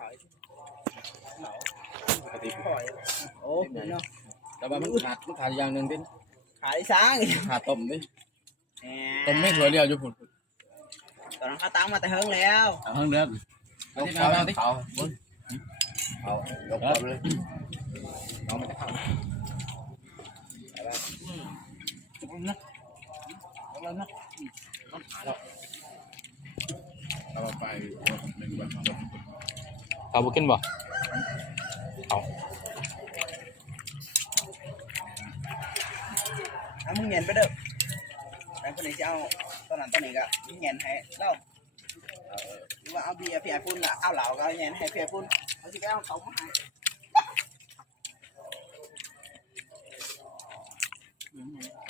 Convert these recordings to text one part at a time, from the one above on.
ขายปกติพ่อยโอ้คุณเนาะแต่ว่ามันขาดมันขาดอย่างหนึ่งดิขายช้างขาดต้มดิต้มไม่ถั่วเรียวอยู่พุ่นตอนนั้นเขาตั้งมาแต่เฮิงแล้วเอาห้องเดิมยกเขาเขาเอายกเขาเลยน้องมันจะทำแล้วนะเอาไปหนึ่งวันเอาบุกินบ่เอามึงเงียนไปเด้อแต่คนไหนจะเอาตอนนั้นตอนไหนก็มึงเงียนให้เล่าหรือว่าเอาเบียร์เพียพุ่นละเอาเหล้าก็เงียนให้เพียพุ่นเขาจะเอาเขามาให้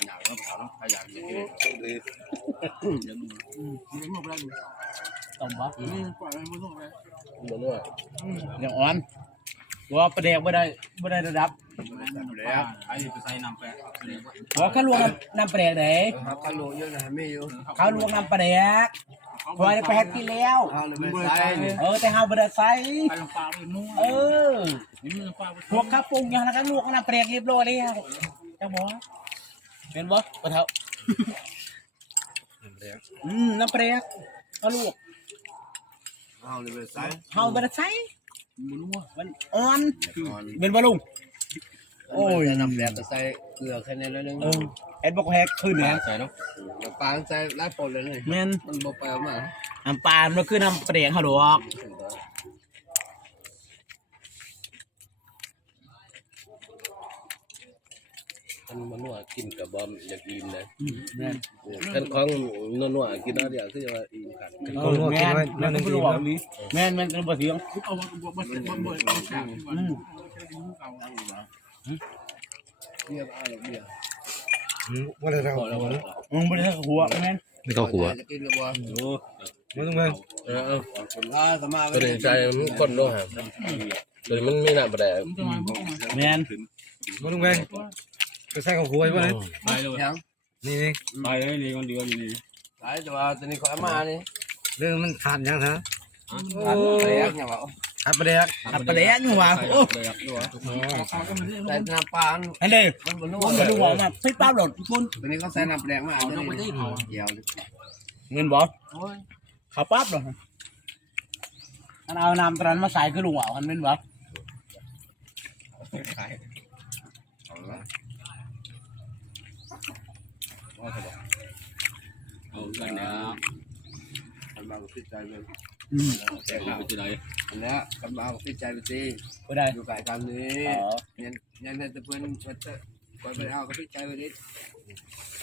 อยากแล้วเขาเนาะถ้าอยากจะกินดี ต้มบ่ปล่อยมันมุ่งไปเหมือนว่าอย่างอ่อนว่าประเดกบ่ได้บ่ได้ระดับแล้วไอ้ไปใส่น้ำแปะว่าเขาลวกน้ำน้ำประเดกเด้เขาเขาลงเยอะนะไม่อยู่เขาลวกน้ำประเดกพอได้ไปเฮ็ดกินแล้วเขาเลยไม่ใส่เออแต่เฮาบ่ได้ใส่ไปลงปลาไปนู่นเออนี่มือปลาพวกข้าวปรุงอย่างนั้นก็ลวกน้ำประเดกเรียบร้อยแล้วจังบ่เป็นบ่ปะเฒ่าอืมน้ำประเดกเขาลวก เขาเลยไม่ใส่เฮาบ่ได้ใส่มือนู่นมันอ่อนก่อนเป็นบ่ลุงโอ้ยน้ำแดงก็ใส่เกลือแค่นี้แล้วนึงเออเอ็ดบ่แฮกขึ้นแหนใส่เนาะน้ำปลาใส่ไล่ปนเลยเลยแม่นมันบ่ไปมาน้ำปลามันคือน้ำประเดกเขาดอก มันมันนัวกินกับบอมอยากกินเลยแม่นขั้นของนัวๆกินอะไรอย่างที่จะอิ่มกันเออแม่นแม่นคือบอกแม่นแม่นคือบ่เสียงเอาบวบวบวบวบเอาแซ่บอืมเบียร์เอาเบียร์ว่าจะทำพอแล้วพอแล้วมึงบ่ได้หัวแม่นไม่เข้าหัวจะกินกับบ่ไม่ต้องเงินเออเอออ่าสมาก็ได้ใจมันคนด้วยฮะเดี๋ยวมันมีหน้าประแดกแม่นไม่ต้องเงินไป ใส่ของหัวไว้เลยไปเลยยังนี่นี่ไปเลยนี่คนเดียวนี่หลายตัวตัวนี้ขอมานี่เรื่องมันขาดยังฮะอันแรกเนี่ยว่าขาดประเดี๋ยวอัปเดตอยู่ว่าโอ้เลยครับตัวใส่น้ำปลาอันนี้มันบ่นัวผมบ่รู้ว่ามาพี่ป้าหลดปุ่นตัวนี้เขาใส่น้ำแดงมาตัวนี้เดี๋ยวเงินบ่เขาปั๊บหรออันเอาน้ำตรันมาใส่คือลุงว่าคันแม่นบ่ เอาไปนะกำลังพิจารณาอืมแกงไปที่ไหนอันนี้กำลังพิจารณาตีบ่ได้อยู่ไก่กันนี้อ๋อยันยันจะเป็นชัดเจนก่อนไปเอาก็พิจารณาดิ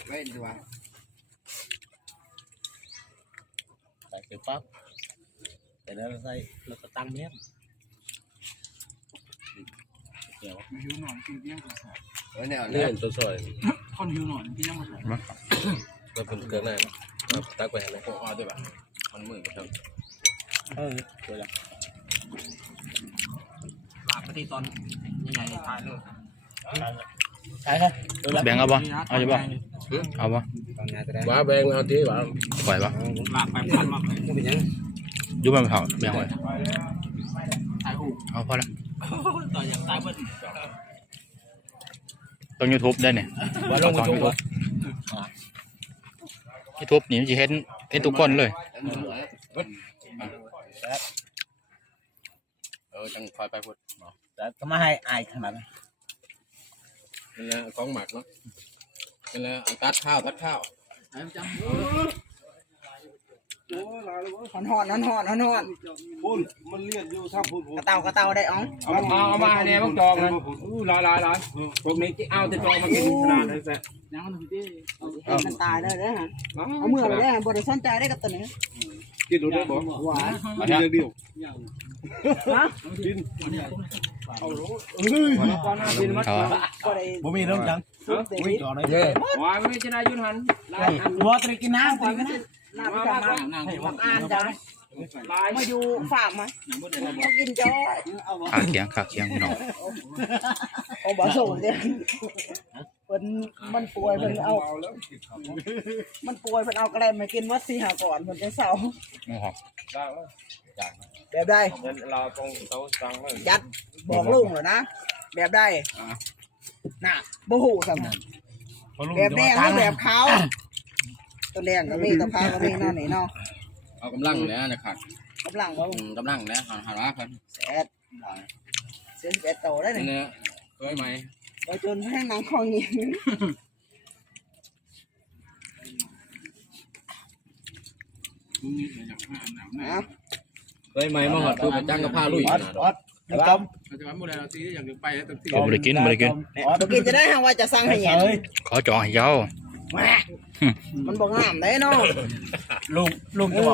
ไว้ดีกว่าใส่คือปั๊บแต่แล้วใส่แล้วก็ตั้งแม่นหิวหนอนกินเลี้ยงกัน เออเนี่ยเลื่อนตัวสวยคนหิวหนอนกินยังไงมันเป็นเกินไหนตักไปเลยโอ้เอาด้วยป่ะมันมือกันเออเวลาลาปฏิตอนใหญ่ๆทายเลยใช่ครับเวลาแบ่งเอาบ่เอาจะบ่เอาบ่ตอนนี้จะได้ว้าแบงเอาที่ว้าปล่อยบ่ลากไปพันมาไม่เป็นยังยุบมันเผาแบ่งไว้ถ่ายหูเอาพอละต่ออย่างตายเบิ้ล ต้องยูทูบได้เนี่ยว่าลงต้องจุยูกทูบยูทูบนี่มันจะเห็นเห็นทุกคนเลยเออจังคอยไปพูดแต่ก็มาให้อายขนาดนั้นนั่นแหละของหมักเนาะนั่นแหละตัดข้าวตัดข้าว หอนหอนหอนหอนหอนหอนพุ่นมันเลียดอยู่ทางพุ่นกระเตากระเตาได้อ๋อเอามาเอามาเนี่ยพวกจองนะอู้ลายลายลายพวกนี้เอาแต่จองมากินขนาดนั้นแซ่ยังมันพี่มันตายได้เลยฮะเอามือไปได้บริสนใจได้กับตัวนี้กินดูได้บ่หวานกินเดียวก่อนหน้ากินมัดเอาบริบ่มีเรื่องจังวิ่งจอดได้เย้วายไม่ชนะยุนหันลายบ่ตรีกินน้ำตรีกินน้ห น้าไปทำมาทำอ่านจ้าลายมาอยู่ฝากมามากินจ้อยขาเคียงขาเคียงพี่น้องเอาบ่ส่งเดียวเปิพิ่นมันป่วยเพิ่นเอา มันป่วยเพิ่นเอากระไรมากินวัดสีหาก่อนเพิ่นจังเศร้านะครับแบบใดเราตรงเขาสั่งเลยยัดบอกลุงเหรอนะ แบบใดน่ะบ่ฮู้ซ้ำน่ะแบบแดงหรือแบบขาว ตัวแดงก็มีตัวขาวก็มีเนาะนี่เนาะเอากำลังเนี่ยนะครับกำลังว่ากำลังเนี่ยหันหันว่าครับแสดเส้นแปดโตได้นี่นี่เนี่ยเคยไหมไว้จนให้นางคองยิงเอาเคยไหมมาหอดตัวไปจ้างกับผ้าลุยออดออดน้ำต้มอาจจะมาโมเดลตีอย่างไปแล้วตั้งที่ผมบ่ได้กินบ่ได้กิน ออดตัวกินจะได้หาว่าจะสั่งให้เห็นเฮ้ยขอจองให้เจ้าแหม่ มันบอกงามได้เนาะลุงลุงจะบอก